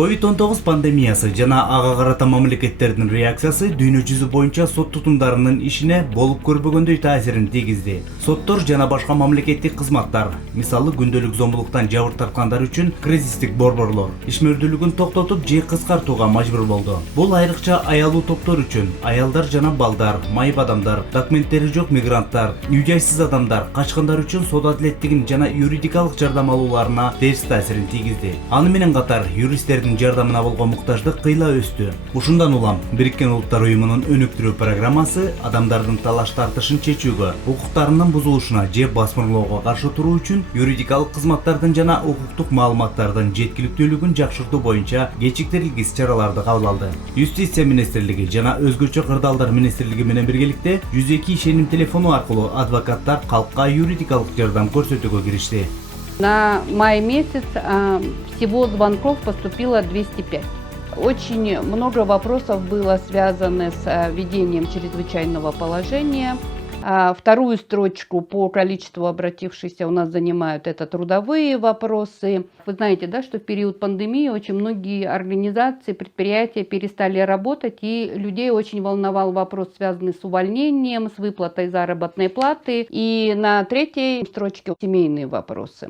COVID-19 пандемиясы жана ага карата мамлекеттердин реакциясы дүйнө жүзү боюнча сот тутумдарынын ишине болуп көрбөгөндөй таасирин тийгизди. Соттор жана башка мамлекеттик кызматтар, мисалы күндөлүк зомбулуктан жабыр тарткандар үчүн кризистик борборлор ишмердүүлүгүн токтотуп же кыскартууга мажбур болду. Бул айрыкча аялуу топтор үчүн, аялдар жана балдар, майып адамдар, документтери жок мигранттар, үй жайсыз адамдар, качкындар үчүн сот адилеттигин жана юридикалык жардам алууларына терс таасирин тийгизди. Аны менен катар юристтердин жардамына болгон муктаждык кыйла өстү. Ушундан улам Бириккен Улуттар уюмунун өнүктүрүү программасы адамдардын талаш тартышын чечүүгө, укуктарынын бузулушуна же басмырлоого каршы туруу үчүн юридикалык кызматтардын жана укуктук маалыматтардын жеткиликтүүлүгүн жакшыртуу боюнча кечиктерилгис чараларды кабыл алды. Юстиция министрлиги жана өзгөчө кырдаалдар министрлиги менен биргеликте 102 ишеним телефону аркылуу адвокаттар калкка юридикалык жардам көрсөтүүгө киришти. На май месяц всего звонков поступило 205. Очень много вопросов было связано с введением чрезвычайного положения. Вторую строчку по количеству обратившихся у нас занимают это трудовые вопросы. Вы знаете, да, что в период пандемии очень многие организации, предприятия перестали работать, и людей очень волновал вопрос, связанный с увольнением, с выплатой заработной платы. И на третьей строчке семейные вопросы.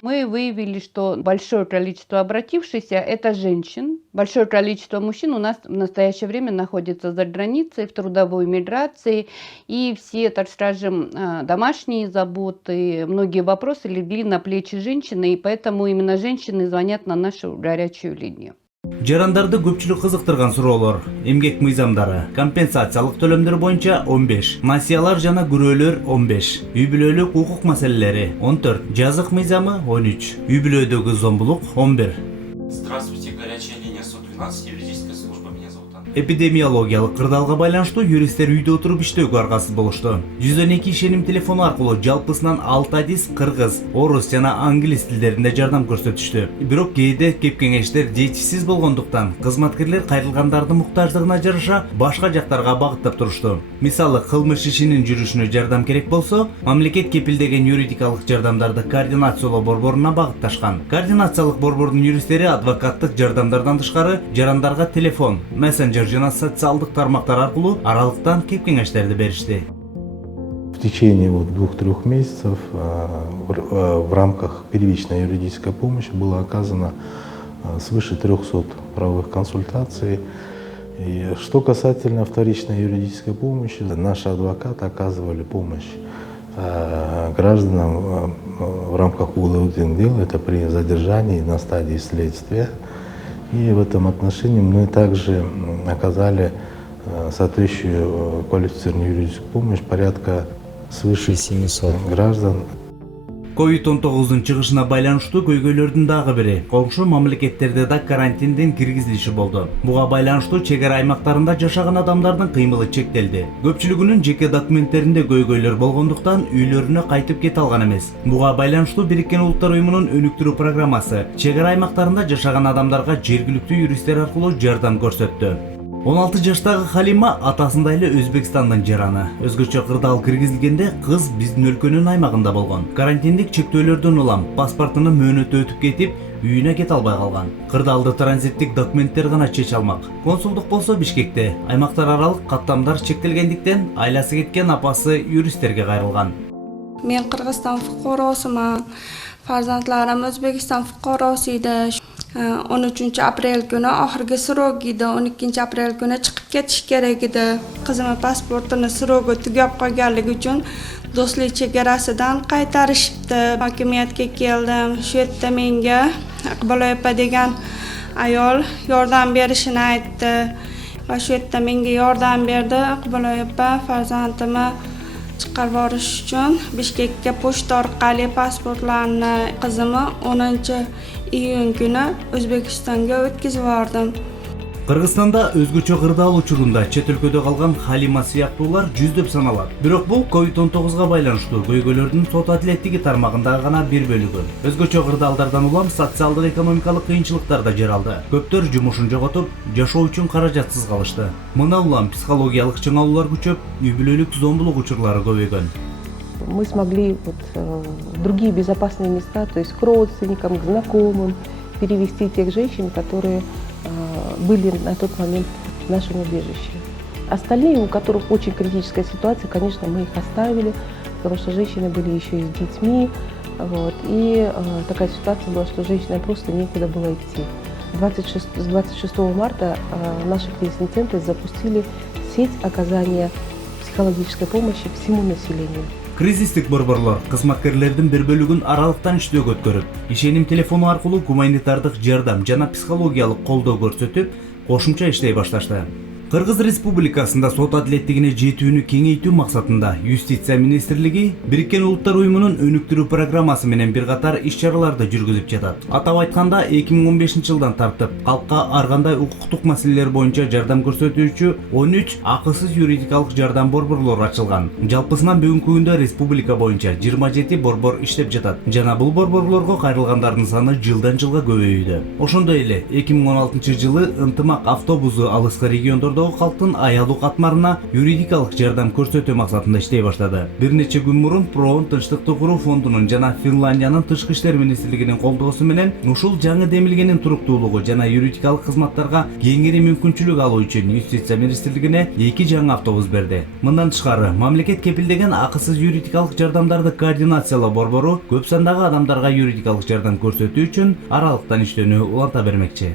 Мы выявили, что большое количество обратившихся – это женщин. Большое количество мужчин у нас в настоящее время находится за границей, в трудовой миграции. И все, так скажем, домашние заботы, многие вопросы легли на плечи женщины, и поэтому именно женщины звонят на нашу горячую линию. Жарандарды көпчүлүк кызыктырган суроолор: эмгек мыйзамдары, компенсациялык төлөмдөр боюнча 15, насыялар жана күрөөлөр 15, үй бүлөлүк укук маселелери 14, жазык мыйзамы 13, үй бүлөдөгү зомбулук 11. Здравствуйте, горячая линия 112, юридическая служба, меня зовут Андрей. Эпидемиологиялык кырдаалга байланыштуу юристтер үйдө отуруп иштөөгө аргасыз болушту. 112 ишеним телефону аркылуу жалпысынан 6 адис кыргыз, орус жана англис тилдеринде жардам көрсөтүштү. Бирок кээде кепкеңештер жетишсиз болгондуктан кызматкерлер кайрылгандардын муктаждыгына жараша башка жактарга багыттап турушту. Мисалы, кылмыш ишинин жүрүшүнө жардам керек болсо, мамлекет кепилдеген юридикалык жардамдарды координациялоо борборуна багытташкан. Координациялык борбордун юристтери адвокаттык жардамдардан тышкары жарандарга телефон, мессенджер жана социалдык тармактар аркылуу аралыктан кепкеңештерди беришти. В течение 2-3 месяцев в рамках первичной юридической помощи было оказано свыше 300 правовых консультаций. И что касательно вторичной юридической помощи, наши адвокаты оказывали помощь гражданам в рамках уголовных дел, это при задержании на стадии следствия. И в этом отношении мы также оказали соответствующую квалифицированную юридическую помощь порядка свыше 700 граждан. COVID-19 чыгышына байланыштуу көйгөйлөрдүн дагы бири коңшу мамлекеттерде да карантиндин киргизилиши болду. Буга байланыштуу чек ара аймактарында жашаган адамдардын кыймылы чектелди. Көпчүлүгүнүн жеке документтеринде көйгөйлөр болгондуктан үйлөрүнө кайтып кете алган эмес. Буга байланыштуу Бириккен Улуттар уюмунун өнүктүрүү программасы чек ара аймактарында жашаган адамдарга жергиликтүү юристтер аркылуу жардам көрсөттү. 16 жаштагы Халима атасындай эле Өзбекстандын жараны. Өзгөчө кырдаал киргизилгенде кыз биздин өлкөнүн аймагында болгон. Карантиндик чектөөлөрдөн улам паспортунун мөөнөтү өтүп кетип, үйүнө кете албай калган. Кырдаалды транзиттик документтер гана чече алмак. Консулдук болсо Бишкекте. Аймактар аралык каттамдар чектелгендиктен айласы кеткен апасы юристтерге кайрылган. Men Qirg'iziston fuqarosiman. Farzandlarim O'zbekiston fuqarosi edi. 13 aprel kuni oxirgi srok edi. 12 aprel kuni chiqib ketish kerak edi. Qizimning pasportini srogi tugab qolganligi uchun do'stlik chegarasidan qaytarishibdi. Hokimiyatga keldim. Shu yerda menga Iqbol opa degan ayol yordam berishini aytdi. Va shu yerda menga yordam berdi. Iqbol opa farzandimni chiqarib yuborish uchun Bishkekka pochta orqali pasportlarni qizimni 10-iyun kuni O'zbekistonga o'tkazib yubordim. Кыргызстанда өзгөчө кырдаал учурунда чет өлкөдө калган Халима сыяктуулар жүздөп саналат. Бирок бул COVID-19 байланыштуу көйгөйлөрдүн сот адилеттиги тармагында гана бир бөлүгү. Өзгөчө кырдаалдардан улам социалдык экономикалык кыйынчылыктар да жаралды. Көптөр жумушун жоготуп, жашоо үчүн каражатсыз калышты. Мына улам психологиялык чыңалуулар күчөп, үй бүлөлүк зомбулук учурлары көбөйгөн. Мы смогли другие безопасные места, то есть к родственникам, к знакомым, перевести тех женщин, которые были на тот момент в нашем убежище. Остальные, у которых очень критическая ситуация, конечно, мы их оставили, потому что женщины были еще и с детьми. Вот, и такая ситуация была, что женщинам просто некуда было идти. С 26 марта наши кризисные центры запустили сеть оказания психологической помощи всему населению. Кризистик борборлор кызматкерлердин бир бөлүгүн аралыктан иштөөгө өткөрүп, ишеним телефону аркылуу гуманитардык жардам жана психологиялык колдоо көрсөтүп, кошумча иштей башташты. Кыргыз Республикасында сот адилеттигине жетүүнү кеңейтүү максатында Юстиция министрлиги Бириккен Улуттар Уюмунун өнүктүрүү программасы менен бир катар иш-чараларды жүргүзүп жатат. Атап айтканда, 2015 жылдан тартып калкка ар кандай укуктук маселелер боюнча жардам көрсөтүүчү 13 акысыз юридикалык жардам борборлору ачылган. Жалпысынан бүгүнкү күндө республика боюнча 27 борбор иштеп жатат. Жана бул борборлорго кайрылгандардын саны жылдан жылга көбөйүүдө. Ошондой эле 2016 жылы ынтымак автобусу алыскы региондордо халктын аялуу катмарына юридикалык жардам көрсөтүү максатында иштей баштады. Бир нече күн мурун Проон Тынчтыкты куруу фондунун жана Финляндиянын тышкы иштер министрлигинин колдоосу менен ушул жаңы демилгенин туруктуулугу жана юридикалык кызматтарга кеңири мүмкүнчүлүк алуу үчүн Юстиция министрлигине 2 жаңы автобус берди. Мындан тышкары, мамлекет кепилдеген акысыз юридикалык жардамдарды координациялоо борбору көп сандагы адамдарга юридикалык жардам көрсөтүү үчүн аралыктан иштөөнү уланта бермекчи.